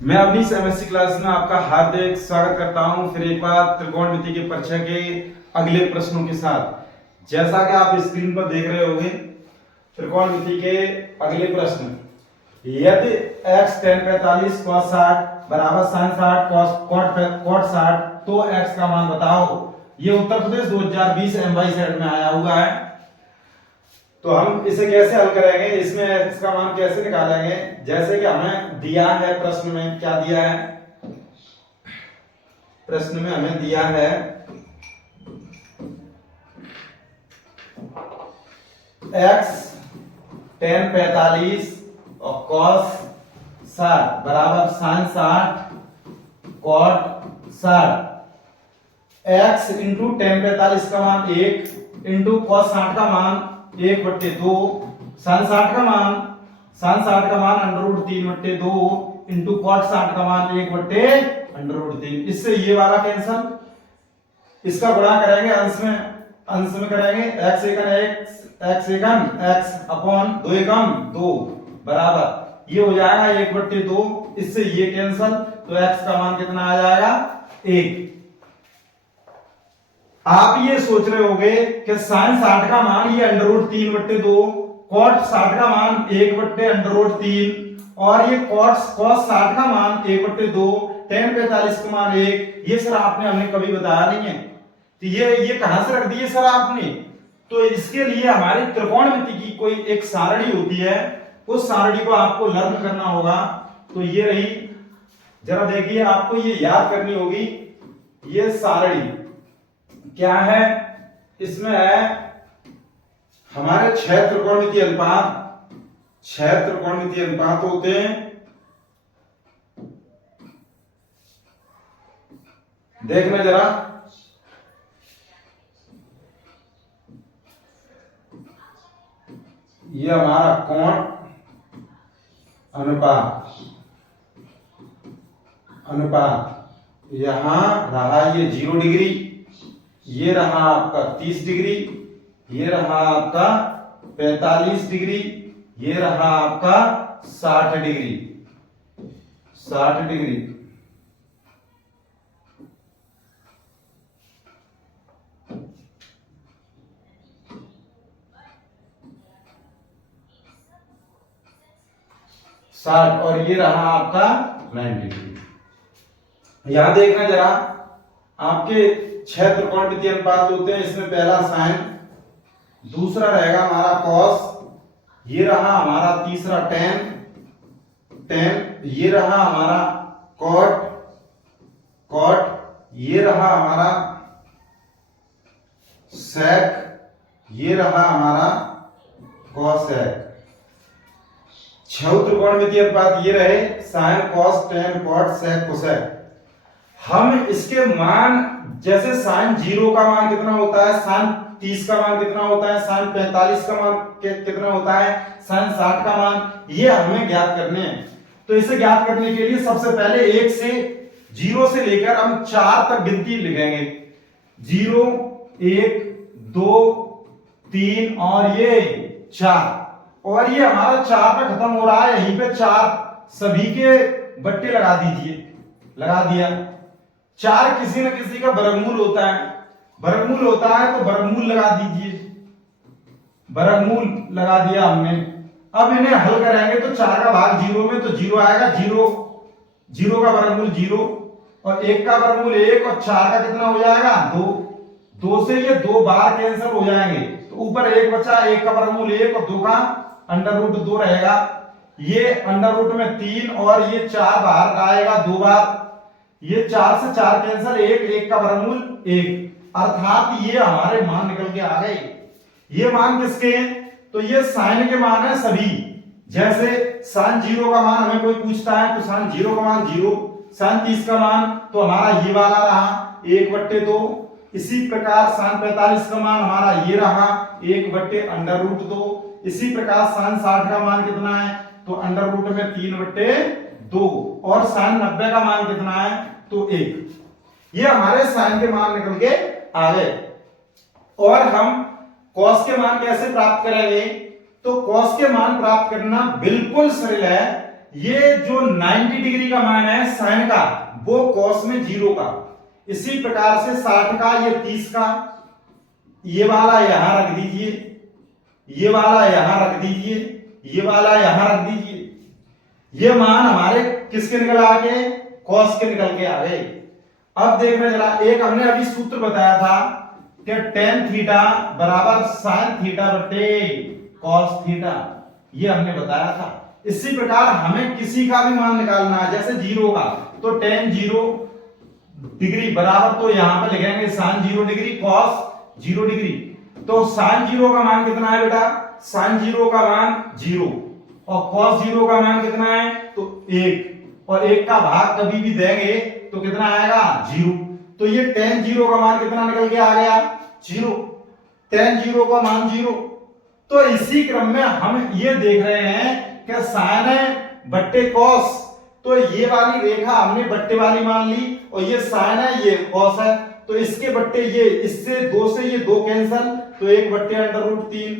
मैं अपनी MSc class में आपका हार्दिक स्वागत करता हूं फिर एक बार त्रिकोणमिति के परिचय के अगले प्रश्नों के साथ। जैसा कि आप स्क्रीन पर देख रहे होंगे त्रिकोणमिति के अगले प्रश्न, यदि x tan 45 cos 60 बराबर sin 60 cot 60 तो x का मान बताओ। ये उत्तर प्रदेश 2020 MY सेट में आया हुआ है। तो हम इसे कैसे हल करेंगे, इसमें x का मान कैसे निकालेंगे। जैसे कि हमें दिया है प्रश्न में, क्या दिया है प्रश्न में, हमें दिया है x tan 45 और cos 60 बराबर sin 60 cot 60। x into tan 45 का मान 1 इंटू cos 60 का मान 1/2, sin 60 का मान √3/2 इंटू cot 60 का मान 1/√3। इससे ये वाला कैंसल, इसका गुणा करेंगे अंश में करेंगे x एकम x अपॉन 2 एकम 2 बराबर ये हो जाएगा 1/2। इससे ये कैंसल, तो x का मान कितना आ जाएगा 1। आप ये सोच रहे होंगे कि sin 60 का मान ये √3/2, cot 60 का मान 1/√3 और ये cos 60 का मान 1/2, tan 45 का मान 1। ये सर हमने कभी बताया नहीं है, तो ये कहां से रख दिए सर आपने। तो इसके लिए हमारी त्रिकोणमिति की कोई एक सारणी होती है, उस सारणी को आपको लर्न करना होगा। तो ये रही, जरा देखिए, आपको ये याद करनी होगी। ये सारणी क्या है, इसमें है हमारे 6 त्रिकोणमितीय अनुपात होते हैं। देखना जरा, ये हमारा कोण अनुपात यहां रहा ये 0 डिग्री, ये रहा आपका 30 डिग्री, ये रहा आपका 45 डिग्री, ये रहा आपका 60 डिग्री। और ये रहा आपका 90 डिग्री। यहां देखना जरा, आपके 6 त्रिकोणमितीय अनुपात होते हैं। इसमें पहला साइन, दूसरा रहेगा हमारा कॉस, ये रहा हमारा तीसरा टेन, ये रहा हमारा कॉट, ये रहा हमारा सेक, ये रहा हमारा कॉसेक। 6 त्रिकोणमितीय अनुपात ये रहे, sine cos tan cot sec cosec. हम इसके मान, जैसे साइन 0 का मान कितना होता है, साइन 30 का मान कितना होता है, साइन 45 का मान कितना होता है, साइन 60 का मान, ये हमें ज्ञात करने हैं। तो इसे ज्ञात करने के लिए सबसे पहले 0 से लेकर हम 4 तक गिनती लिखेंगे। 0 1 2 3 और ये 4, और ये हमारा 4 पे खत्म हो रहा है, यहीं पे 4 सभी के बट्टे लगा दीजिए, लगा दिया। 4 किसी न किसी का वर्गमूल होता है, तो वर्गमूल लगा दीजिए, वर्गमूल लगा दिया हमने। अब इन्हें हल करेंगे तो 4 का भाग 0 में, तो 0 आएगा, 0 का वर्गमूल 0 और 1 का वर्गमूल 1 और 4 का कितना हो जाएगा 2 से ये 2 बार कैंसिल हो जाएंगे, तो ऊपर 1 बचा, 1 का वर्गमूल 1 और 2 का √2 रहेगा। ये अंडर में 3 और ये 4 बाहर आएगा 2 बार, ये 4 से 4 कैंसिल, 1 का वर्गमूल 1, अर्थात ये हमारे मान निकल के आ गए। ये मान किसके हैं, तो ये साइन के मान है सभी। जैसे साइन 0 का मान हमें कोई पूछता है, तो साइन 0 का मान 0, साइन 30 का मान तो हमारा ये वाला रहा 1/2। इसी प्रकार साइन 45 का मान हमारा ये रहा 1/√2। इसी प्रकार साइन 60 का मान कितना है, तो अंडर रूट में 3/2, और साइन 90 का मान कितना है, तो 1। ये हमारे साइन के मान निकल के आ गए। और हम कॉस के मान कैसे प्राप्त करेंगे, तो कॉस के मान प्राप्त करना बिल्कुल सरल है। ये जो 90 डिग्री का मान है साइन का, वो कॉस में 0 का। इसी प्रकार से 60 का, ये 30 का, ये वाला यहां रख दीजिए, ये वाला यहां रख दीजिए, ये वाला यहां रख दीजिए। ये मान हमारे किसके निकल आ गए? कॉस के निकल के आ गए। अब देखना जरा, एक हमने अभी सूत्र बताया था कि टेन थीटा बराबर साइन थीटा बटे कॉस थीटा, ये हमने बताया था। इसी प्रकार हमें किसी का भी मान निकालना है, जैसे 0 का, तो टेन 0 डिग्री बराबर, तो यहां पर लिखेंगे साइन 0 डिग्री कॉस 0 डिग्री। तो साइन 0 का मान कितना है बेटा? साइन 0 का मान 0 और cos 0 का मान कितना है? तो 1, और 1 का भाग कभी भी देंगे तो कितना आएगा? 0। तो ये tan 0 का मान कितना निकल के आ गया? 0। tan 0 का मान 0। तो इसी क्रम में हम ये देख रहे हैं कि साइन है बट्टे cos, तो ये वाली रेखा हमने बट्टे वाली मान ली, और ये साइन है, ये cos है, तो इसके बट्टे ये, इससे 2 से ये 2 कैंसल, तो 1 बट्टे √3,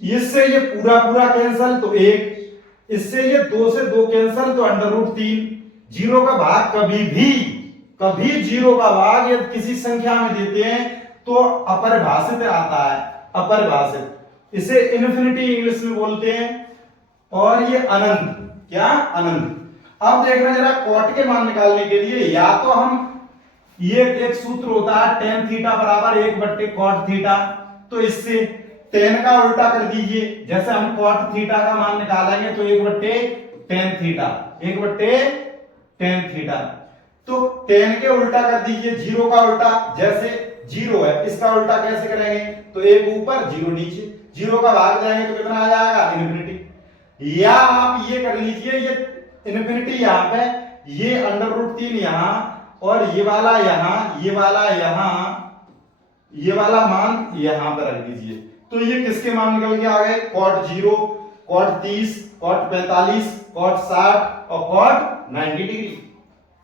इससे ये पूरा पूरा कैंसल, तो 1, इससे ये 2 से 2 कैंसल, तो √3। 0 का भाग कभी 0 का भाग यदि किसी संख्या में देते हैं तो अपरिभाषित आता है, अपरिभाषित, इसे इन्फिनिटी इंग्लिश में बोलते हैं, और ये अनंत, क्या? अनंत। अब देखना जरा, कॉट के मान निकालने के लिए या तो हम, ये एक सूत्र होता है tan थीटा बराबर 1 बट्टे कॉट थीटा, तो इससे tan का उल्टा कर दीजिए, जैसे हम कॉट थीटा का मान निकालेंगे तो 1 बट्टे tan थीटा, 1 बट्टे tan थीटा, तो tan के उल्टा कर दीजिए, 0 का उल्टा, जैसे 0 है इसका उल्टा कैसे करेंगे? तो 1 ऊपर 0 नीचे, 0 का भाग जाएंगे तो कितना आ जाएगा? इन्फिनिटी। या आप ये कर लीजिए, ये इन्फिनिटी यहां पे, ये √3 यहां, और ये वाला यहां, ये वाला यहां, ये वाला मान यहां पर रख दीजिए। तो ये किसके मान निकल के आ गए? cot 0, cot 30, cot 45, cot 60 और cot 90 डिग्री।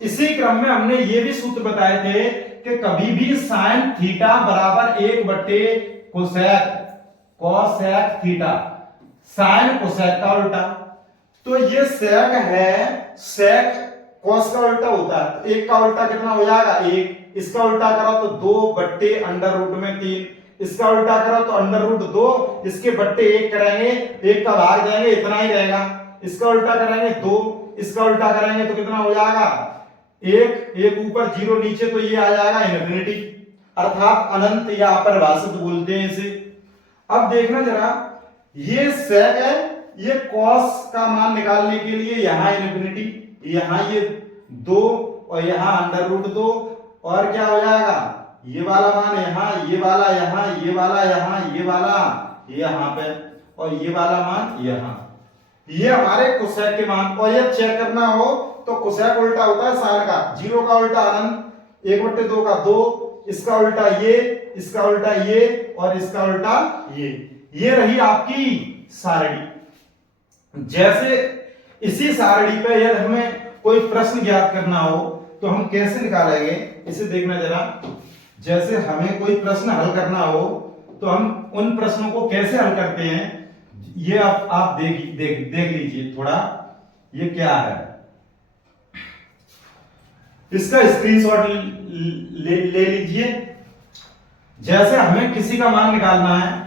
इसी क्रम में हमने ये भी सूत्र बताए थे कि कभी भी साइन थीटा बराबर 1 बट्टे cosec cosec theta, sine cosec का उल्टा, तो ये सेक है, सेक कॉस का उल्टा होता है, तो 1 का उल्टा कितना हो जाएगा? 1, इसका उल्टा करो तो 2 बट्टे √3, इसका उल्टा करो तो √2, इसके बट्टे 1 करेंगे, 1 का भाग देंगे, इतना ही रहेगा, इसका उल्टा करेंगे 2, इसका उल्टा करेंगे तो कितना हो जाएगा? 1 ऊपर 0 नीचे, तो ये आ जाएगा इन्फिनिटी, अर्थात अनंत या अपरिभाषित बोलते हैं इसे। अब देखना जरा, ये सेक है, ये कॉस का मान निकालने के लिए यहाँ इन्फिनिटी, यहाँ ये 2 और यहाँ √2, और क्या हो जाएगा? ये वाला मान यहाँ, ये वाला यहाँ, ये वाला यहाँ, ये वाला यहाँ पे, और ये वाला मान यहाँ। ये हमारे कोसेक के मान, और ये चेक करना हो तो कोसेक उल्टा होता है साइन का, 0 का उल्टा अनंत, 1/2 का 2, इसका उल्टा ये, इसका उल्टा ये, और इसका उल्टा ये रही आपकी सारणी। जैसे इसी सारणी पे यदि हमें कोई प्रश्न ज्ञात करना हो तो हम कैसे निकालेंगे, इसे देखना जरा। जैसे हमें कोई प्रश्न हल करना हो तो हम उन प्रश्नों को कैसे हल करते हैं, ये आप देख लीजिए थोड़ा, ये क्या है, इसका स्क्रीनशॉट ले लीजिए। जैसे हमें किसी का मान निकालना है,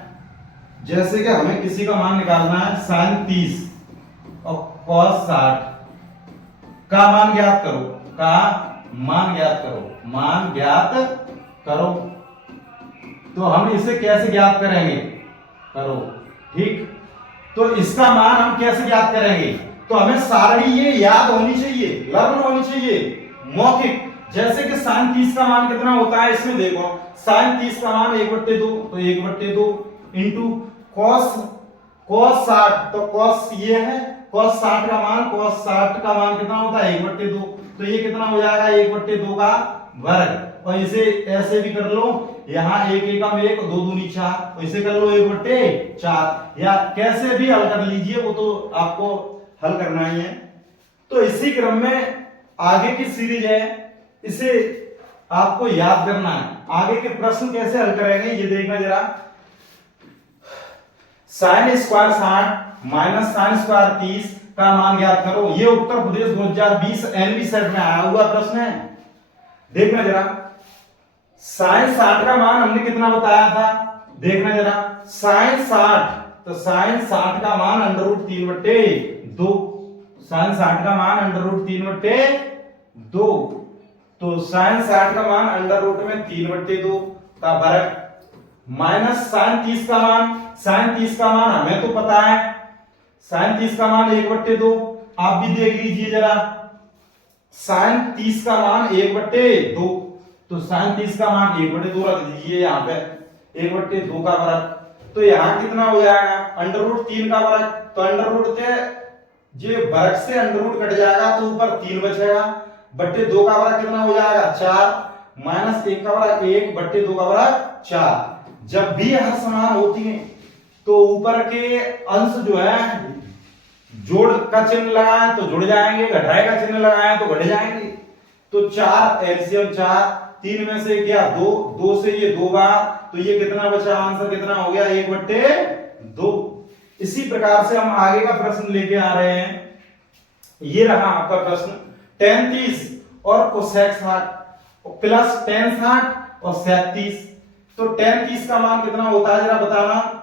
जैसे कि हमें किसी का मान निकालना है साइन 30 और cos 60 का मान ज्ञात करो, का मान ज्ञात करो, मान ज्ञात करो। तो हम इसे कैसे ज्ञात करेंगे? करो, ठीक। तो इसका मान हम कैसे ज्ञात करेंगे? तो हमें सारणी ये याद होनी चाहिए, लर्न होनी चाहिए, मौखिक। जैसे कि साइन 30 का मान कितना होता है, इसमें देखो, साइन 30 का मान 1/2, तो 1/2 इंटू cos 60, तो cos ये है, cos 60 का मान, cos 60 का मान कितना होता है? 1/2, तो ये कितना हो जाएगा? 1/2 का वर्ग। और इसे ऐसे भी कर लो, यहाँ 1 एकम 1, 2 दूनी 4, तो इसे कर लो 1/4, या कैसे भी हल कर लीजिए, वो तो आपको हल करना ही है। तो इसी क्रम में आगे की सीरीज है, इसे आपको याद करना है। आगे के प्रश्न कैसे हल करेंगे ये देखना जरा। Sine square 60 minus sine square 30 का मान ज्ञात करो। ये उत्तर प्रदेश 2020 एनवी सेट में आया हुआ प्रश्न है। देखना जरा, साइन 60 का मान हमने कितना बताया था, देखना जरा, साइन 60, तो साइन 60 का मान अंडर रूट 3/2, साइन 60 का मान अंडर रूट 3/2, तो साइन 60 का मान अंडर रूट में 3/2 का वर्ग, माइनस साइन 30 का मान, साइन 30 का मान हमें तो पता है, साइन 30 का मान 1/2, आप भी देख लीजिए जरा, साइन 30 का मान 1/2, तो साइन 30 का मान 1/2 रख दीजिए यहाँ पे, 1/2 का वर्ग, तो यहाँ कितना हो जाएगा, अंडर रूट 3 का वर्ग, तो अंडर रूट से जो वर्ग से अंडर रूट कट जाएगा तो ऊपर 3 बचेगा, बट्टे 2 का वर्ग कितना हो जाएगा 4, माइनस 1 का वर्ग 1 बट्टे 2 का वर्ग 4। जब भी हर समान होती है तो ऊपर के अंश जो है जोड़ का चिन्ह लगाएं तो जुड़ जाएंगे, घटाए का चिन्ह लगाएं तो घट जाएंगे, तो 4 एलसीएम 4, 3 में से क्या 2, 2 से ये 2 बार, तो ये कितना बचा, आंसर कितना हो गया 1/2। इसी प्रकार से हम आगे का प्रश्न लेके आ रहे हैं। ये रहा आपका प्रश्न, tan 30 और कोसेक 60 प्लस tan 60 और sec 30, तो tan 30 का मान कितना होता है जरा बताना,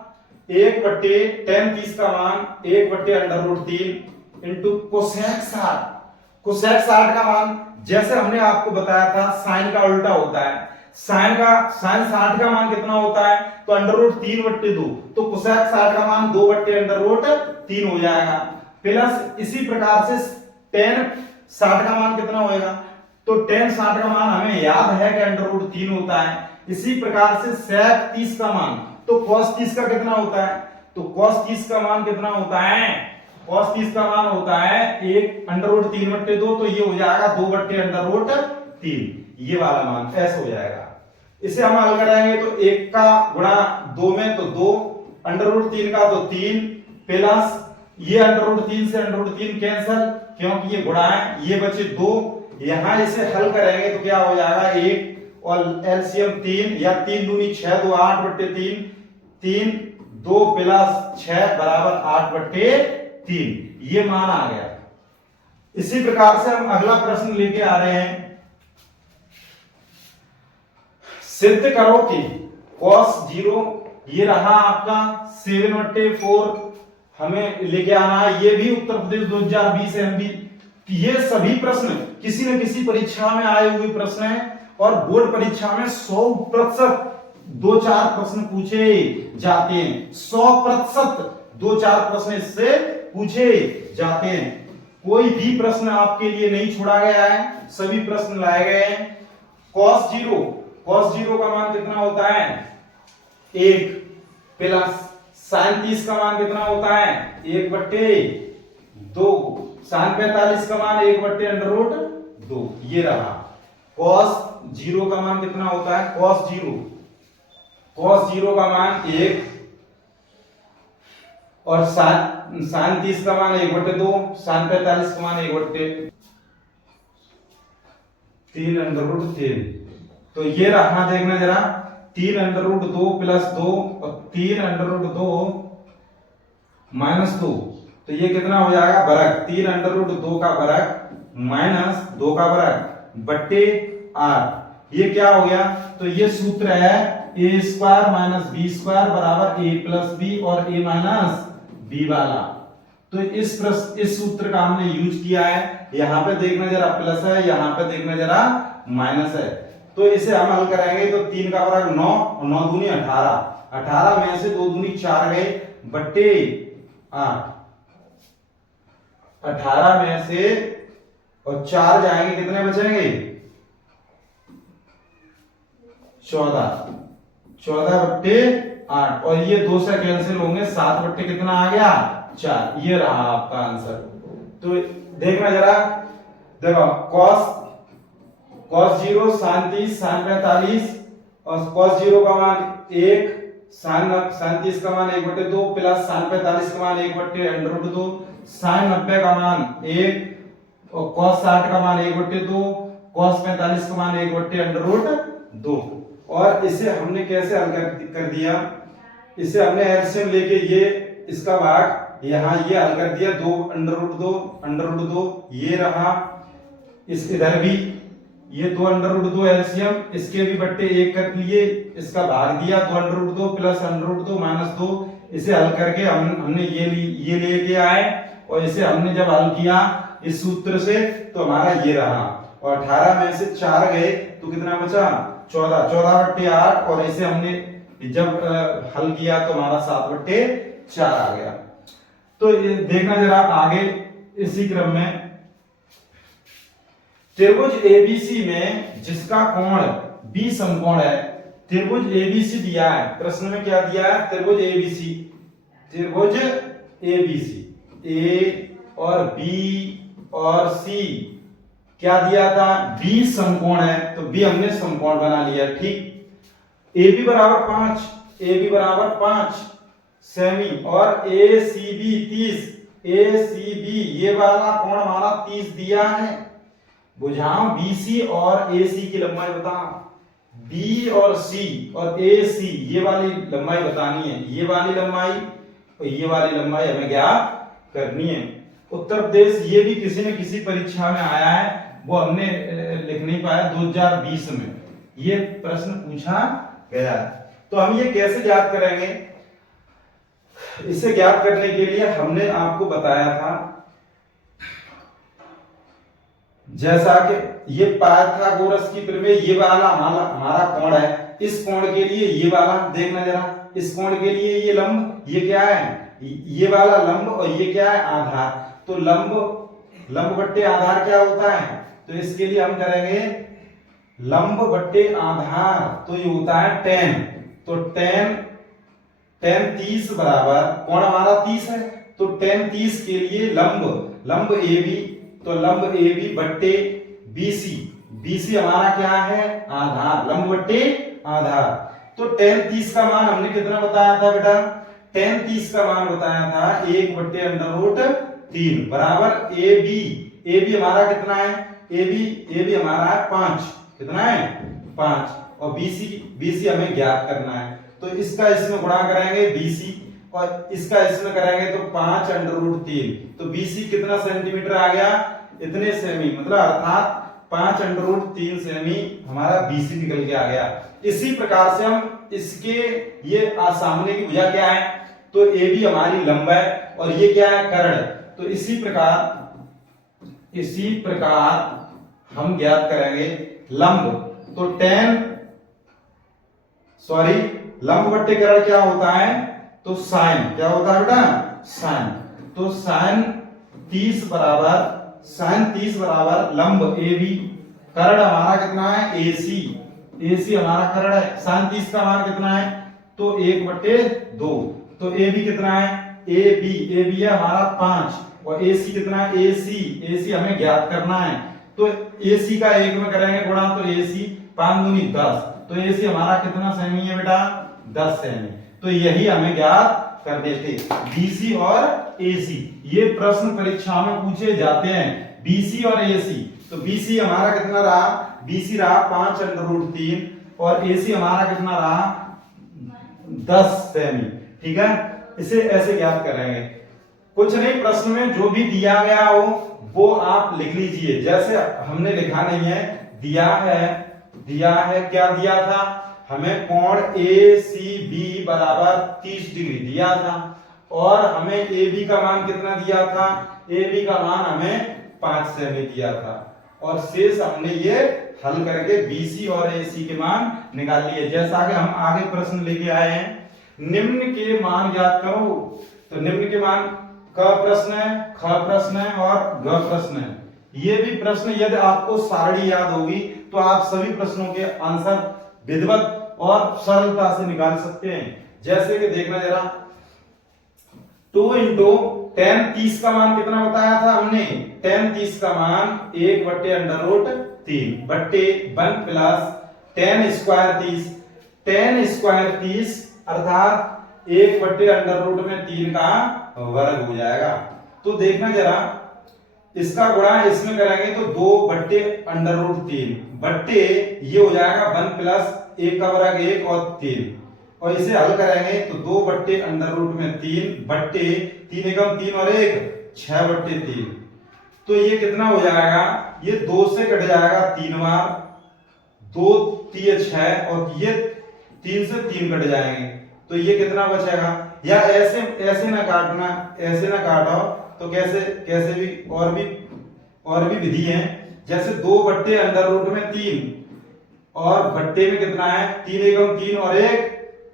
1/tan 30 का मान 1/√3 इंटू कोसेक 60, कोसेक 60 का मान जैसे हमने आपको बताया था साइन का उल्टा होता है, साइन 60 का मान कितना होता है, तो √3/2, तो कोसेक 60 का मान 2/√3 हो जाएगा, प्लस इसी प्रकार से tan 60 का मान कितना होएगा, तो tan 60 का मान हमें याद है कि √3 होता है। इसी प्रकार से sec 30 का मान, तो cos 30 का कितना होता है, तो cos 30 का मान कितना होता है, cos 30 का मान होता है 1/3/2, तो ये हो जाएगा 2/√3, ये वाला मान ऐसे हो जाएगा। इसे हम हल कराएंगे तो 1 का गुणा 2 में तो 2, √3 का तो 3, प्लस ये √3 से √3 कैंसिल क्योंकि ये गुणा है, ये बचे 2, यहां इसे हल करेंगे तो क्या हो जाएगा 1 और एलसीएम 3 या 3 दूनी 6, 2 8/3, 3 2 प्लस 6 बराबर 8/3, ये मान आ गया। इसी प्रकार से हम अगला प्रश्न लेके आ रहे हैं, सिद्ध करो कि cos 0, ये रहा आपका 7/4 हमें लेके आना है, ये भी उत्तर प्रदेश 2020 एमबी, ये सभी प्रश्न किसी न किसी परीक्षा में आए हुए प्रश्न हैं और बोर्ड परीक्षा में 100% 2-4 प्रश्न पूछे जाते हैं, 100% 2-4 प्रश्न इससे पूछे जाते हैं, कोई भी प्रश्न आपके लिए नहीं छोड़ा गया है, सभी प्रश्न लाए गए हैं। cos 0 का मान कितना होता है 1, प्लस sin 30 का मान कितना होता है 1/2, sin 45 का मान 1/√2, ये रहा। cos 0 का मान कितना होता है, cos 0 का मान 1 और sin 30 का मान 1/2, sin 45 का मान 1/3, तो ये रहा, देखना जरा 3√2 प्लस 2 और 3√2 माइनस 2, तो ये कितना हो जाएगा वर्ग, 3√2 का वर्ग माइनस 2 का वर्ग बट्टे 8, ये क्या हो गया, तो ये सूत्र है a² माइनस b² बराबर a प्लस बी और a माइनस बी वाला, तो इस सूत्र का हमने यूज किया है। यहाँ पे देखना जरा प्लस है, यहाँ पे देखना जरा माइनस है, तो इसे हम हल करेंगे तो 3 का वर्ग 9 और 9 दूनी 18, 18 में से 2 दूनी 4 गए बट्टे 8, 18 में से और 4 जाएंगे कितने बचेंगे 14 बट्टे 8, और ये 2 से कैंसिल होंगे, 7 बट्टे कितना आ गया 4, ये रहा आपका आंसर। तो देखना जरा, देखो cos 0 sin 30 sin 45 और cos 0 का मान 1, sin 30 का मान 1/2 प्लस sin 45 का मान 1/√2, sin 90 का मान 1 और cos 60 का मान 1/2, cos 45 का मान 1/√2, और इसे हमने कैसे हल कर दिया, इसे हमने एलसीएम लेके ये इसका भाग यहाँ ये हल कर दिया, 2 अंडर रूट 2 ये रहा, इस इधर भी ये 2 अंडर रूट 2 एलसीएम, इसके भी बट्टे 1 कर लिए, इसका भाग दिया 2 under root 2 plus under root 2 minus 2, इसे हल करके हमने ये लेके आए और इसे हमने जब हल किया इस सूत्र से तो हमारा ये रहा, और 18 में से 4 गए तो कितना बचा 14, 14/8, और इसे हमने जब हल किया तो हमारा 7/4 आ गया। तो ये देखना जरा आगे इसी क्रम में, त्रिभुज एबीसी में जिसका कोण बी समकोण है, त्रिभुज एबीसी दिया है, प्रश्न में क्या दिया है, त्रिभुज एबीसी ए और बी और सी क्या दिया था, बी समकोण है, तो बी हमने समकोण बना लिया, ठीक। AB बराबर 5 सेमी और ACB 30, ACB ये वाला कोण हमारा 30 दिया है, बुझाओ BC और AC की लंबाई बताओ, B और C और AC ये वाली लंबाई बतानी है, ये वाली लंबाई और ये वाली लंबाई हमें ज्ञात करनी है। उत्तर प्रदेश ये भी किसी न किसी परीक्षा में आया है, वो हमने लिख नहीं पाया, 2020 में ये प्रश्न पूछा गया है। तो हम ये कैसे ज्ञात करेंगे, इसे ज्ञात करने के लिए हमने आपको बताया था, जैसा कि ये पाइथागोरस की प्रमेय, ये वाला हमारा कोण है, इस कोण के लिए ये वाला देखना जरा, इस कोण के लिए ये लंब, ये क्या है, ये वाला लंब, और ये क्या है आधार, तो लंब बट्टे आधार क्या होता है, तो इसके लिए हम करेंगे लंब बट्टे आधार, तो ये होता है tan, तो tan 30 बराबर, कोण हमारा 30 है, तो tan 30 के लिए लंब AB, तो लंब AB बट्टे BC हमारा क्या है आधार, लंब बट्टे आधार, तो tan 30 का मान हमने कितना बताया था बेटा, tan 30 का मान बताया था 1/√3 बराबर AB हमारा कितना है, AB हमारा है 5, कितना है 5, और BC हमें ज्ञात करना है, तो इसका इसमें गुणा करेंगे BC और इसका इसमें करेंगे तो 5/√3, तो BC कितना सेंटीमीटर आ गया, इतने सेमी, मतलब अर्थात 5/√3 सेमी हमारा BC निकल के आ गया। इसी प्रकार से हम इसके ये सामने की भुजा क्या है, तो AB हमारी लंब है और ये क्या है कर्ण, तो इसी प्रकार हम ज्ञात करेंगे लंब, तो लंब बट्टे कर्ण क्या होता है, तो साइन, क्या होता है बेटा साइन, तो साइन 30 बराबर लंब AB, कर्ण हमारा कितना है AC हमारा कर्ण है, साइन 30 का मान कितना है, तो 1/2, तो AB कितना है, AB है हमारा 5, और AC कितना है, AC हमें ज्ञात करना है, तो AC का 1 में करेंगे गुणा, तो AC 5 दूनी 10, तो AC हमारा कितना सेमी है बेटा 10 सेमी, तो यही हमें ज्ञात करने थे BC और AC, ये प्रश्न परीक्षा में पूछे जाते हैं BC और AC, तो BC हमारा कितना रहा, BC रहा 5/√3 और AC हमारा कितना रहा 10 सेमी, ठीक है, इसे ऐसे ज्ञात करेंगे। कुछ नहीं, प्रश्न में जो भी दिया गया हो वो आप लिख लीजिए, जैसे हमने लिखा नहीं है, दिया है क्या दिया था, हमें कोण ACB बराबर 30 डिग्री दिया था, और हमें AB का मान कितना दिया था, AB का मान हमें 5 सेमी दिया था, और शेष हमने ये हल करके BC और AC के मान निकाल लिए, जैसा कि हम आगे प्रश्न लेके आए हैं, निम्न के मान ज्ञात करो, तो निम्न के मान क प्रश्न है, ख प्रश्न है और ग प्रश्न है, ये भी प्रश्न यदि आपको सारणी याद होगी तो आप सभी प्रश्नों के आंसर विधिवत और सरलता से निकाल सकते हैं। जैसे कि देखना जरा, 2 × tan 30 का मान कितना बताया था हमने, tan 30 का मान 1/√3 बट्टे 1 प्लस tan स्क्वायर 30 अर्थात 1/√3 का वर्ग हो जाएगा। तो देखना जरा, इसका गुणा इसमें करेंगे तो 2/√3 बट्टे ये हो जाएगा 1 प्लस 1 का वर्ग 1 और 3, और इसे हल करेंगे तो 2/√3 बट्टे 3 एकम 3 और 1 6/3। तो ये कितना हो जाएगा, ये 2 से कट जाएगा 3 बार, 2 3 6 और ये 3 से 3 कट जाएंगे, तो ये कितना बचेगा। या ऐसे ऐसे ना काटना, ऐसे ना काटो तो कैसे कैसे भी और भी विधि है। जैसे 2/√3 और बट्टे में कितना है 3 एकम 3 और 1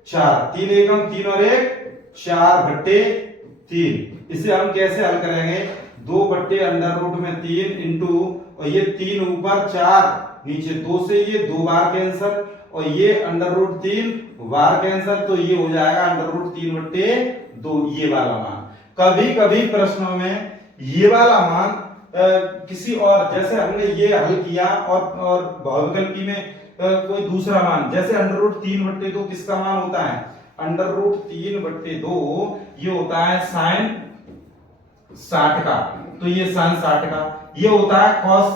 4, 3 एकम 3 और 1 4/3। इसे हम कैसे हल करेंगे, 2/√3 इंटू और ये 3 ऊपर 4 नीचे 2 से ये 2 बार कैंसल और ये √3 बार कैंसल, तो ये हो जाएगा √3/2 ये वाला मान। कभी कभी प्रश्नों में ये वाला मान किसी और, जैसे हमने ये हल किया और बहुविकल्पी में कोई दूसरा मान, जैसे √3/2 किसका मान होता है, √3/2 ये होता है sin 60 का, तो ये sin 60 का, ये होता है cos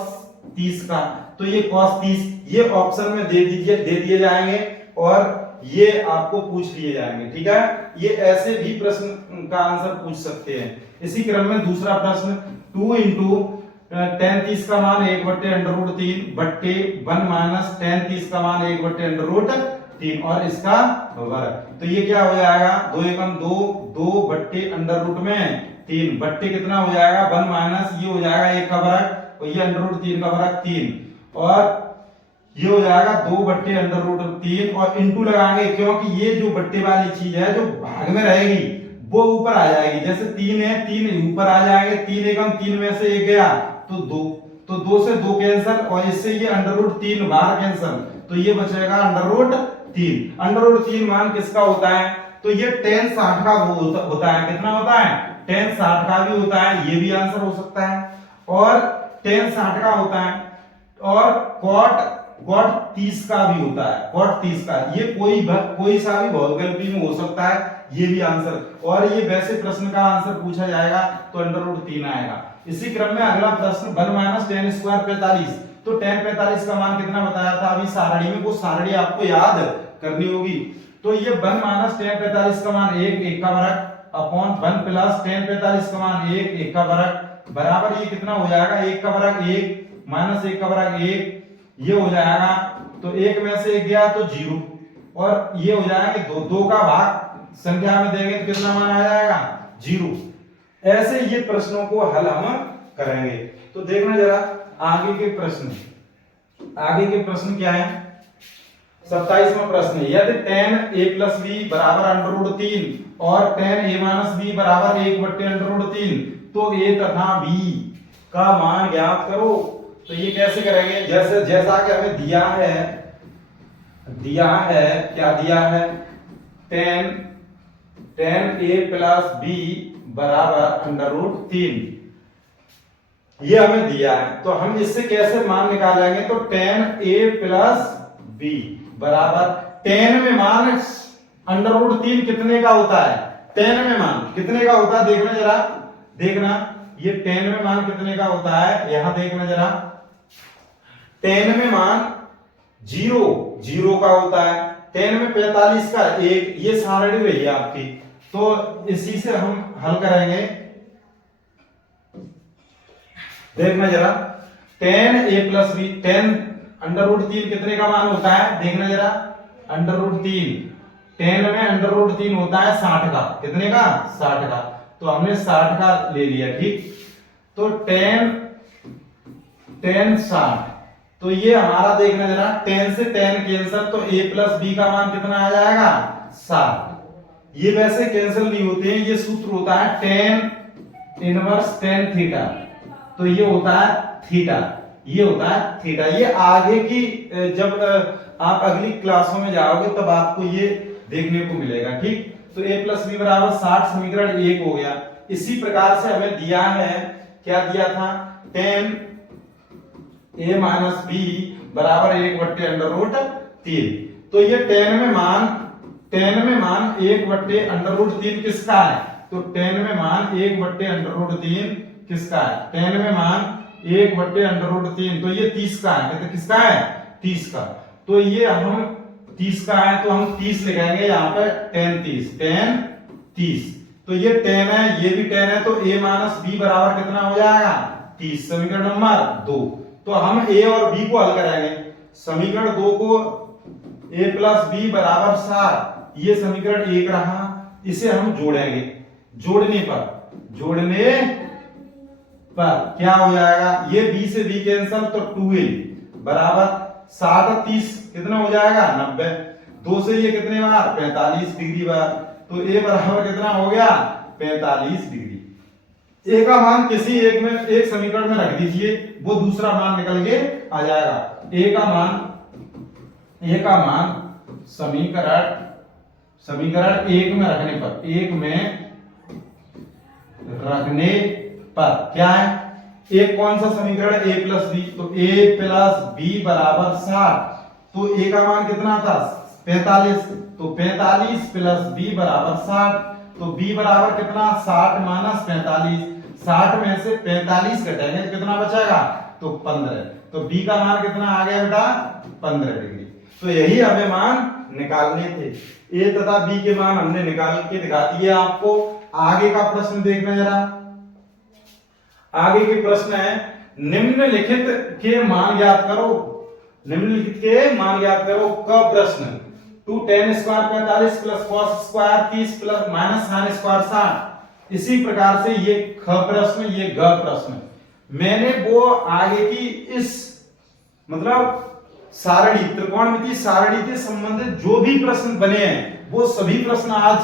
30 का, तो ये cos 30, ये ऑप्शन में दे दिए जाएंगे और ये आपको पूछ लिए जाएंगे, ठीक है। ये ऐसे भी प्रश्न का आंसर पूछ सकते हैं। इसी क्रम में दूसरा प्रश्न 2 इंटू tan 30 का मान 1/√3 बट्टे 1 माइनस tan 30 का मान 1/√3 और इसका वर्ग, तो ये क्या हो जाएगा 2 एकम 2 2/√3 बट्टे कितना हो जाएगा 1 माइनस ये हो जाएगा 1 का वर्ग और ये √3 का वर्ग 3 और ये हो जाएगा 2/√3 और इंटू लगाएंगे, क्योंकि ये जो बट्टे वाली चीज है जो भाग में रहेगी वो ऊपर आ जाएगी। जैसे 3 है 3 ऊपर आ जाएंगे, 3 एकम 3 में से 1 गया तो 2, तो 2 से 2 कैंसल और इससे ये √3 बाहर कैंसल, तो ये बचेगा √3। √3 मान किसका होता है, तो ये tan 60 का होता है, कितना होता है tan 60 का भी होता है, ये भी आंसर हो सकता है और tan 60 का होता है और cot 30 का भी होता है, cot 30 का, ये कोई सा भी बहुविकल्पी में हो सकता है, ये भी आंसर। और ये वैसे प्रश्न का आंसर पूछा जाएगा तो √3 आएगा। इसी क्रम में अगला प्रश्न 1 माइनस tan स्क्वायर 45, तो tan 45 का मान कितना बताया था अभी सारणी में, वो सारणी आपको याद करनी होगी। तो ये 1 माइनस tan 45 का मान 1 का वर्ग अपॉन 1 प्लस tan 45 का मान 1 का वर्ग बराबर ये कितना हो जाएगा 1 का वर्ग 1 माइनस 1 का वर्ग 1, ये हो जाएगा तो 1 में से 1 गया तो 0 और ये हो जाएगा 2 का भाग संख्या में देंगे तो कितना मान आ जाएगा 0। ऐसे ये प्रश्नों को हल हम करेंगे। तो देखना जरा आगे के प्रश्न क्या है। 27वां प्रश्न, यदि tan a प्लस b बराबर √3 और tan a माइनस b बराबर 1/√3 तो a तथा b का मान ज्ञात करो। तो ये कैसे करेंगे, जैसा कि हमें दिया है क्या दिया है tan a प्लस b बराबर √3, ये हमें दिया है। तो हम इससे कैसे मान निकालेंगे, तो tan a प्लस b बराबर tan में मान √3 कितने का होता है, tan में मान कितने का होता है देखना जरा, देखना ये tan में मान कितने का होता है, यहां देखना जरा tan में मान 0 का होता है, tan में 45 का 1, ये सारणी रही है आपकी। तो इसी से हम हल करेंगे, देखना जरा tan a plus b, tan √3 कितने का मान होता है देखना जरा, √3 tan में √3 होता है 60 का, कितने का 60 का, तो हमने 60 का ले लिया, ठीक। तो tan 60, तो ये हमारा देखना जरा tan से tan कैंसल, तो a प्लस b का मान कितना आ जाएगा 7। ये वैसे कैंसिल नहीं होते हैं, ये सूत्र होता है tan इनवर्स tan थीटा, तो ये होता है थीटा, ये होता है थीटा। ये आगे की जब आप अगली क्लासों में जाओगे तब आपको ये देखने को मिलेगा, ठीक। तो a प्लस b बराबर 60 समीकरण 1 हो गया। इसी प्रकार से हमें दिया है, क्या दिया था, tan a माइनस b बराबर 1/√3, तो ये tan में मान 1/√3 किसका है, तो tan में मान 1/√3 किसका है, tan में मान 1/√3, तो ये 30 का है, तो किसका है 30 का। तो ये हम 30 का है तो हम 30 लिखेंगे यहाँ पे, tan 30। तो ये tan है, ये भी tan है, तो a माइनस बी बराबर कितना हो जाएगा, 30। समीकरण नंबर 2। तो हम a और b को हल करेंगे। समीकरण 2 को a प्लस बी बराबर 7, ये समीकरण 1 रहा। इसे हम जोड़ेंगे। जोड़ने पर क्या हो जाएगा, ये b से b कैंसल, तो 2a बराबर 7 और 30 कितना हो जाएगा, 90। 2 से ये कितने बार, 45 डिग्री बार। तो a बराबर कितना हो गया, 45 डिग्री। a का मान किसी एक समीकरण में रख दीजिए, वो दूसरा मान निकल के आ जाएगा। a का मान समीकरण 1 में रखने पर क्या है, एक कौन सा समीकरण है, a प्लस बी। तो a प्लस बी बराबर 60। तो a का मान कितना था, 45। तो 45 प्लस b बराबर 60। तो b बराबर कितना, 60 माइनस 45। 60 में से 45 घटाएंगे तो कितना बचेगा, तो 15। तो b का मान कितना आ गया बेटा, 15 डिग्री। तो यही हमें मान निकालने थे। a तथा b के मान हमने निकाल के दिखा दिए आपको। आगे का प्रश्न देखना जरा। आगे के प्रश्न है, निम्नलिखित के मान ज्ञात करो। निम्नलिखित के मान ज्ञात करो का प्रश्न। 2 tan square 45 plus cos square 30 plus minus sin square 60। इसी प्रकार से ये ख प्रश्न, ये ग प्रश्न। मैंने वो आगे की इस मतलब सारणी, त्रिकोणमितीय सारणी से संबंधित जो भी प्रश्न बने हैं वो सभी प्रश्न आज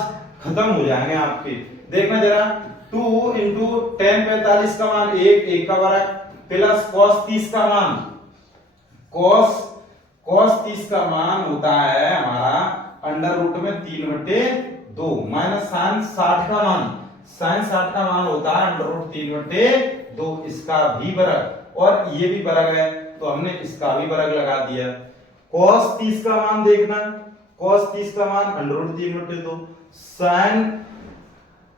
खत्म हो जाएंगे आपके। देखना जरा, 2 इंटू tan 45 का मान 1 का वर्ग प्लस cos 30 का मान, cos 30 का मान होता है हमारा अंडर रूट में 3/2 माइनस sin 60 का मान होता है अंडर रूट 3/2, इसका भी वर्ग और ये भी वर्ग है तो हमने इसका भी वर्ग लगा दिया। cos 30 का मान देखना, cos 30 का मान अंडर रूट 3/2, sin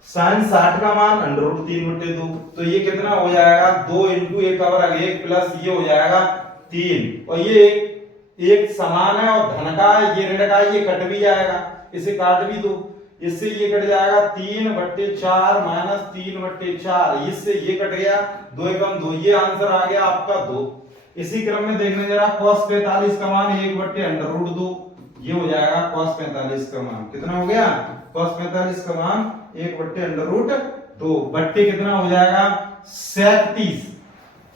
60 का मान अंडर रूट 3/2। तो ये कितना हो जाएगा, 2 इंटू 1 का वर्ग 1 प्लस ये हो जाएगा 3। और ये एक समान है और धन का है, ये ऋण का है, ये कट भी जाएगा, इसे काट भी दो। इससे ये कट जाएगा 3/4 माइनस 3/4, इससे ये कट गया, 2 एकम 2, ये आंसर आ गया आपका 2। इसी क्रम में देखने जरा, cos 45 का मान 1/√2, ये हो जाएगा cos 45 का मान कितना हो गया, cos 45 का मान 1/√2 बट्टे कितना हो जाएगा 37।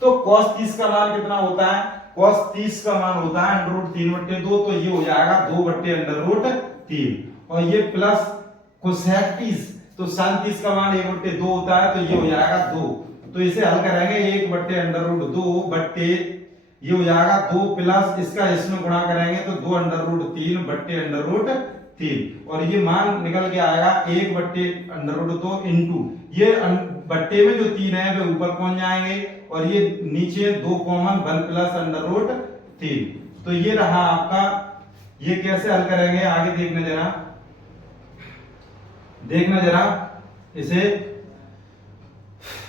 तो cos 30 का मान कितना होता है, cos 30 का मान होता है √3/2, तो ये हो जाएगा 2/√3। और ये प्लस cosec 30, तो sin 30 का मान 1/2 होता है, तो ये हो जाएगा 2। तो इसे हल करेंगे 1/√2 बट्टे ये हो जाएगा 2 प्लस इसका इसमें गुणा करेंगे तो 2/√3 बट्टे √3 और ये मान निकल के आएगा 1/√2 इंटू ये बट्टे में जो 3 है वे ऊपर पहुंच जाएंगे और ये नीचे 2 कॉमन 1 प्लस √3। तो ये रहा आपका, ये कैसे हल करेंगे आगे देखना जरा इसे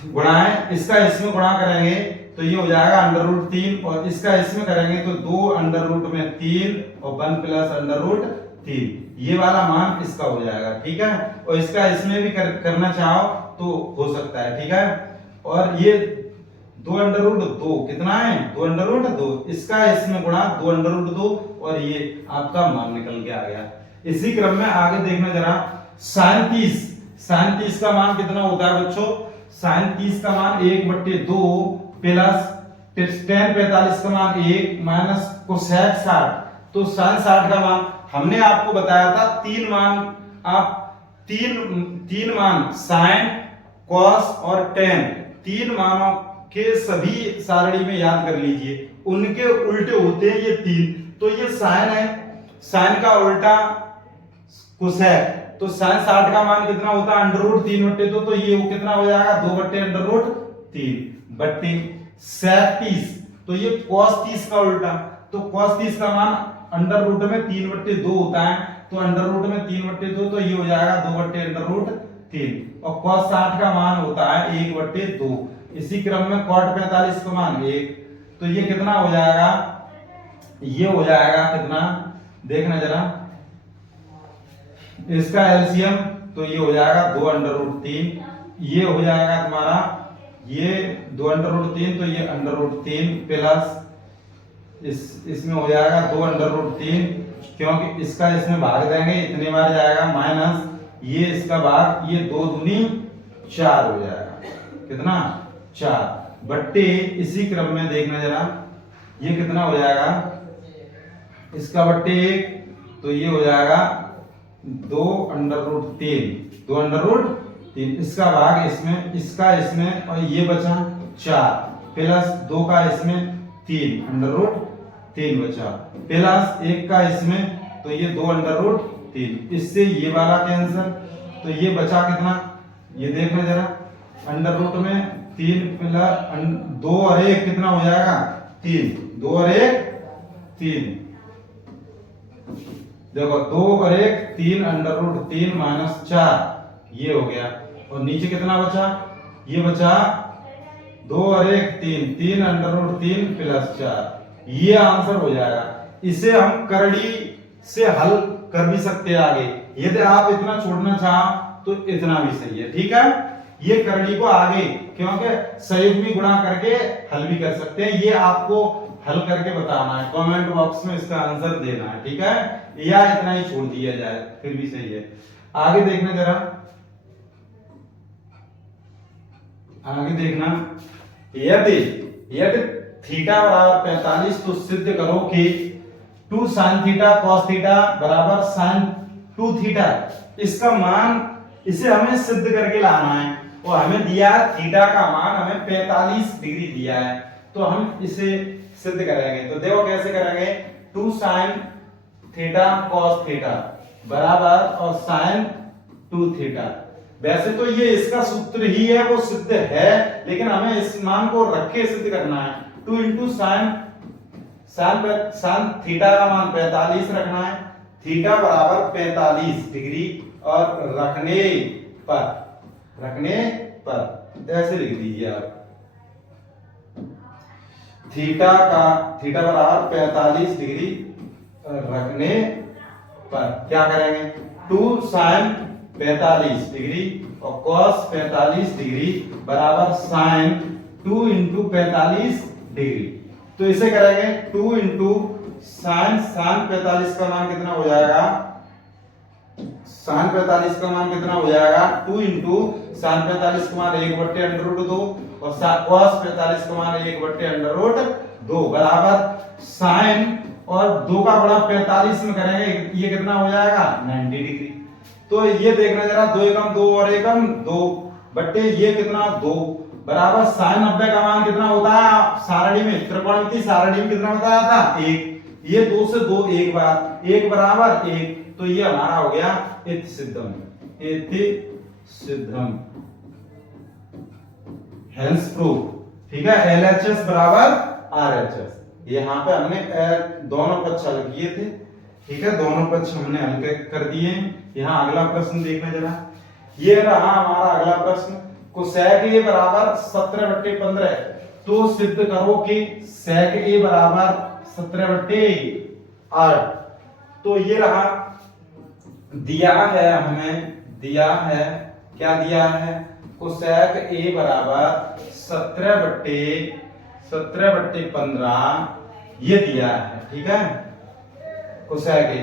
गुणाएं, इसका इसमें गुणा करेंगे तो ये हो जाएगा √3 और इसका इसमें करेंगे तो 2√3 और 1 प्लस √3, ये वाला मान इसका हो जाएगा, ठीक है। और इसका इसमें भी करना चाहो तो हो सकता है, ठीक है। और ये 2√2 कितना है 2√2, इसका इसमें गुणा 2√2 और ये आपका मान निकल के आ गया। इसी क्रम में आगे देखना जरा, sin 30 का मान कितना होता है बच्चों, sin 30 का मान 1/2 प्लस tan 45 का मान 1 माइनस cosec 60। तो sin 60 का मान हमने आपको बताया था 3 मान, आप तीन मान sin cos और tan 3 मानों के सभी सारणी में याद कर लीजिए, उनके उल्टे होते हैं ये 3। तो ये sin है, sin का उल्टा cosec, तो sin 60 का मान कितना होता है √3/2, तो ये कितना हो जाएगा 2/√3 बट्टे sec 30, तो ये cos 30 का उल्टा, तो cos 30 का मान अंडर रूट में 3/2 होता है, तो अंडर रूट में 3/2 तो ये हो जाएगा 2/√3 और cos 60 का मान होता है 1/2। इसी क्रम में cot 45 का मान 1, तो ये कितना हो जाएगा, ये हो जाएगा कितना देखना जरा, इसका एलसीएम तो ये हो जाएगा 2 अंडर रूट 3, ये हो जाएगा तुम्हारा ये 2 अंडर रूट 3, तो ये अंडर रूट 3 प्लस इसमें हो जाएगा 2 अंडर रूट 3, क्योंकि इसका इसमें भाग देंगे इतने बार जाएगा, माइनस ये इसका भाग, ये 2 दूनी 4 हो जाएगा, कितना 4 बट्टे, इसी क्रम में देखना जरा ये कितना हो जाएगा, इसका बट्टे 1, तो ये हो जाएगा 2 अंडर रूट 3, 2 अंडर रूट 3, इसका भाग इसमें, इसका इसमें, और ये बचा 4 प्लस 2 का इसमें 3 अंडर रूट 3 बचा, प्लस 1 का इसमें, तो ये 2 अंडर रूट 3, इससे ये वाला कैंसिल, तो ये बचा कितना, ये देखना जरा, अंडर रूट में 3 प्लस 2 और 1 कितना हो जाएगा 3, 2 और 1 3, देखो 2 और 1 3 अंडर रूट 3 माइनस 4, ये हो गया, और नीचे कितना बचा, ये बचा 2 और 1 3, 3 अंडर रूट 3 प्लस 4, ये आंसर हो जाएगा। इसे हम करड़ी से हल कर भी सकते हैं आगे, यदि आप इतना छोड़ना चाहो तो इतना भी सही है, ठीक है। ये करड़ी को आगे, क्योंकि संयुग्मी गुणा करके हल भी कर सकते हैं, ये आपको हल करके बताना है, कमेंट बॉक्स में इसका आंसर देना है, ठीक है, या इतना ही छोड़ दिया जाए फिर भी सही है। आगे देखना जरा, आगे देखना, यदि थीटा बराबर 45 तो सिद्ध करो कि 2 sin थीटा cos थीटा बराबर sin 2 थीटा, इसका मान इसे हमें सिद्ध करके लाना है, और हमें दिया थीटा का मान हमें 45 डिग्री दिया है, तो हम इसे सिद्ध करेंगे। तो देखो कैसे करेंगे, 2 sin थीटा cos थीटा बराबर और sin 2 थीटा, वैसे तो ये इसका सूत्र ही है, वो सिद्ध है, लेकिन हमें इस मान को रख के सिद्ध करना है। 2 into sin थीटा का मान 45 रखना है, थीटा बराबर 45 डिग्री, और रखने पर ऐसे लिख दीजिए आप, थीटा बराबर 45 डिग्री रखने पर क्या करेंगे, 2 sin 45 डिग्री और cos 45 डिग्री बराबर sin 2 into 45 डिग्री, तो इसे करेंगे 2 into sin 45 का मान कितना हो जाएगा, sin 45 का मान कितना हो जाएगा, 2 into sin 45 का मान 1/√2 और cos 45 का मान 1/√2 बराबर sin, और 2 का बड़ा 45 में करेंगे, ये कितना हो जाएगा 90 डिग्री। तो ये देखना जरा, 2 एकम 2 और एकम 2 बट्टे ये कितना 2 बराबर sin 90 का मान कितना होता है सारणी में, त्रिकोणमितीय सारणी में कितना बताया था 1, ये 2 से 2 एक बार, 1 बराबर 1, तो ये हमारा हो गया इति सिद्धम, हेंस प्रूफ, ठीक है। LHS बराबर RHS, यहाँ पे हमने दोनों पक्ष हल किए थे, ठीक है, दोनों पक्ष हमने हल कर दिए। यहाँ अगला प्रश्न देखना जरा, ये रहा हमारा अगला प्रश्न, कोसेक ए बराबर 17/15, तो सिद्ध करो कि सेक ए बराबर 17/8, तो ये रहा, दिया है हमें, दिया है, क्या दिया है, कोसेक ए बराबर 17/15 ये दिया है, ठीक है, कोसेक ए,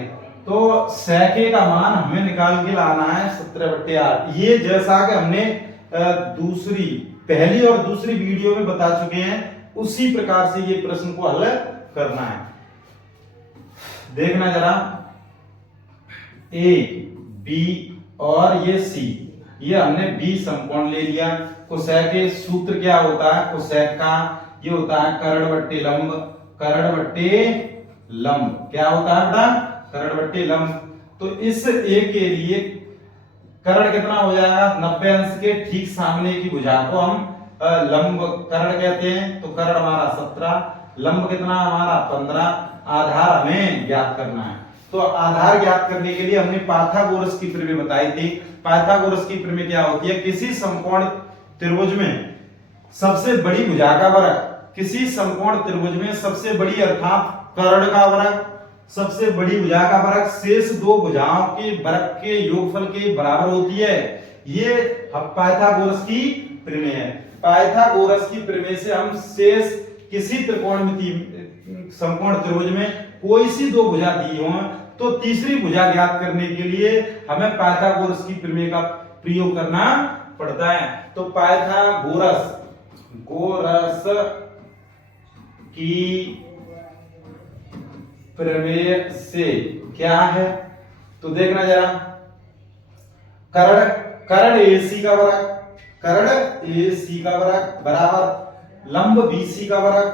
तो सेक ए का मान हमें निकाल के लाना है 17/8, ये जैसा कि हमने पहली और दूसरी वीडियो में बता चुके हैं, उसी प्रकार से ये प्रश्न को हल करना है। देखना जरा, ए बी और ये सी, ये हमने बी समकोण ले लिया, कोसेक ए सूत्र क्या होता है, कोसेक का ये होता है कर्ण बट्टे लंब, कर्ण बट्टे लंब, क्या होता है बेटा, कर्ण बट्टे लंब। तो इस ए के लिए कर्ण कितना हो जाएगा, 90 अंश के ठीक सामने की भुजा को हम लंब कर्ण कहते हैं, तो कर्ण हमारा 17, लंब कितना हमारा 15, आधार हमें ज्ञात करना है। तो आधार ज्ञात करने के लिए हमने पाइथागोरस की प्रमेय बताई थी। पाइथागोरस की प्रमेय क्या होती है, किसी समकोण त्रिभुज में सबसे बड़ी भुजा का वर्ग, किसी समकोण त्रिभुज में सबसे बड़ी अर्थात कर्ण का वर्ग सबसे बड़ी भुजा का वर्ग शेष दो भुजाओं के वर्ग के योगफल के बराबर होती है। ये पाइथागोरस की प्रमेय है। पाइथागोरस की प्रमेय से हम शेष किसी त्रिकोणमितीय समकोण त्रिभुज में कोई सी दो भुजा दी हो तो तीसरी भुजा ज्ञात करने के लिए हमें पाइथागोरस की प्रमेय का प्रयोग करना पड़ता है। तो पाइथागोरस की प्रमेय से क्या है तो देखना जरा, कर्ण AC का वर्ग बराबर लंब BC का वर्ग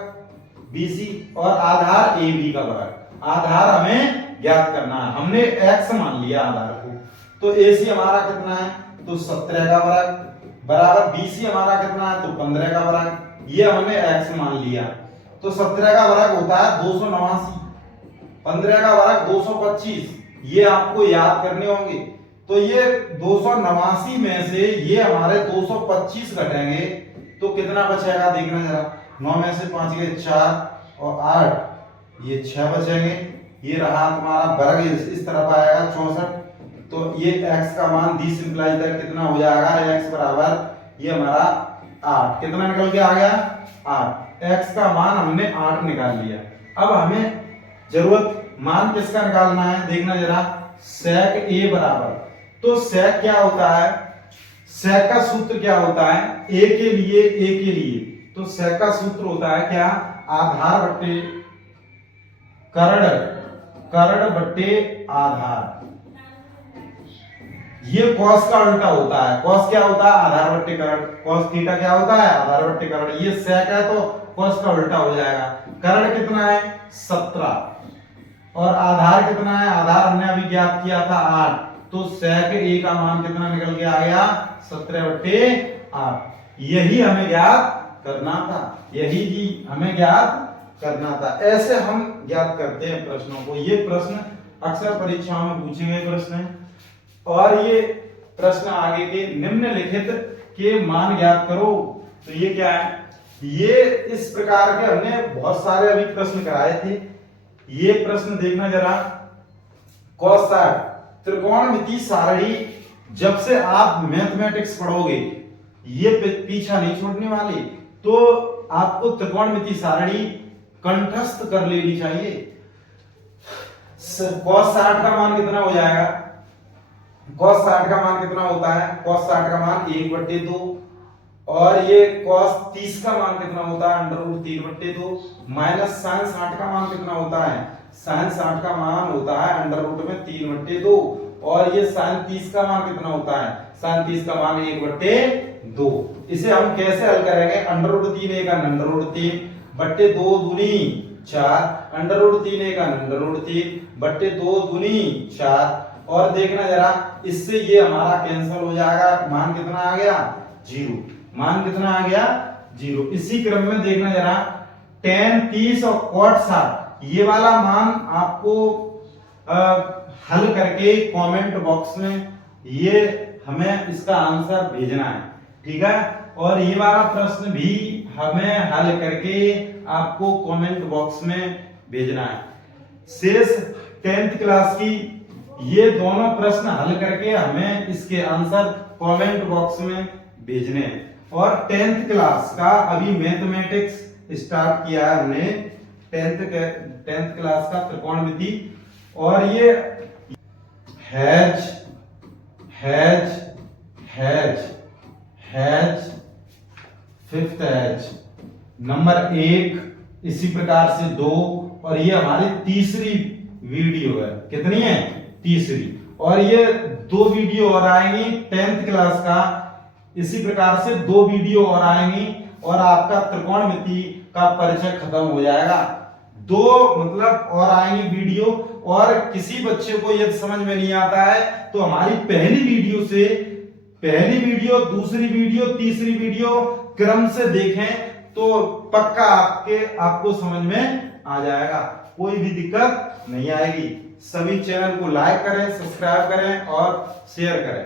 BC और आधार AB का वर्ग। आधार हमें ज्ञात करना है, हमने x मान लिया आधार को, तो AC हमारा कितना है तो 17 का वर्ग बराबर BC हमारा कितना है तो 15 का वर्ग, ये हमने x मान लिया। तो 17 का वर्ग होता है 289, 15 का वर्ग 225, ये आपको याद करने होंगे। तो ये 289 में से ये हमारे 225 घटेंगे तो कितना बचेगा देखना जरा, 9 में से 5 गए 4 और 8 ये 6 बचेंगे। ये रहा तुम्हारा वर्ग इस तरफ आएगा 64, तो ये x का मान दिस इंप्लाइज दैट कितना हो जाएगा, x बराबर ये हमारा 8, कितना निकल के आ गया 8, x का मान हमने 8 निकाल लिया। अब हमें जरूरत मान किसका निकालना है देखना जरा, sec a बराबर, तो sec क्या होता है, sec का सूत्र क्या होता है a के लिए, तो sec का सूत्र होता है क्या, आधार बट्टे कर्ण बट्टे आधार। ये cos का उल्टा होता है, cos क्या होता है आधार बट्टे कर्ण, cos थीटा क्या होता है आधार बट्टे कर्ण, ये sec है तो cos का उल्टा हो जाएगा। कर्ण कितना है 17 और आधार कितना है, आधार हमने अभी ज्ञात किया था 8, तो sec a का मान कितना निकल के आ गया 17/8। यही हमें ज्ञात करना था, ऐसे हम ज्ञात करते हैं प्रश्नों को। ये प्रश्न अक्सर परीक्षाओं में पूछे गए प्रश्न हैं। और ये प्रश्न आगे के निम्नलिखित के मान ज्ञात करो, तो ये क्या है, ये इस प्रकार के हमने बहुत सारे अभी प्रश्न कराए थे। ये प्रश्न देखना जरा, cos 60 त्रिकोणमितीय सारणी, जब से आप मैथमेटिक्स पढ़ोगे ये पीछा नहीं छोड़ने वाले, तो आपको त्रिकोणमितीय सारणी कंठस्थ कर लेनी चाहिए। cos 60 का मान कितना हो जाएगा, cos 60 का मान कितना होता है, cos 60 का मान 1/2 और ये cos 30 का मान कितना होता है √3/2 माइनस sin 60 का मान कितना होता है, sin 60 का मान होता है √3/2 और ये sin 30 का मान कितना होता है, sin 30 का मान 1/2। इसे हम कैसे हल करेंगे, √3 का √3/2 दूनी 4, √3 का √3/2 दूनी 4 और देखना जरा इससे ये हमारा कैंसिल हो जाएगा, मान कितना आ गया 0, मान कितना आ गया 0। इसी क्रम में देखना जरा tan 30 और cot 60 ये वाला मान आपको हल करके कमेंट बॉक्स में ये हमें इसका आंसर भेजना है, ठीक है। और ये वाला प्रश्न भी हमें हल करके आपको कमेंट बॉक्स में भेजना है। शेष 10th क्लास की ये दोनों प्रश्न हल करके हमें इसके आंसर कमेंट बॉक्स में भेजने हैं। और 10th क्लास का अभी मैथमेटिक्स स्टार्ट किया है हमने, 10th क्लास का त्रिकोणमिति, और ये फिफ्थ हैज नंबर 1, इसी प्रकार से 2, और ये हमारी तीसरी वीडियो है, कितनी है तीसरी, और ये 2 वीडियो और आएंगी 10th क्लास का, इसी प्रकार से 2 वीडियो और आएंगी और आपका त्रिकोणमिति का परिचय खत्म हो जाएगा। 2 मतलब और आएंगी वीडियो, और किसी बच्चे को यदि समझ में नहीं आता है तो हमारी पहली वीडियो से पहली वीडियो, दूसरी वीडियो, तीसरी वीडियो क्रम से देखें तो पक्का आपको समझ में आ जाएगा, कोई भी दिक्कत नहीं आएगी। सभी चैनल को लाइक करें, सब्सक्राइब करें और शेयर करें।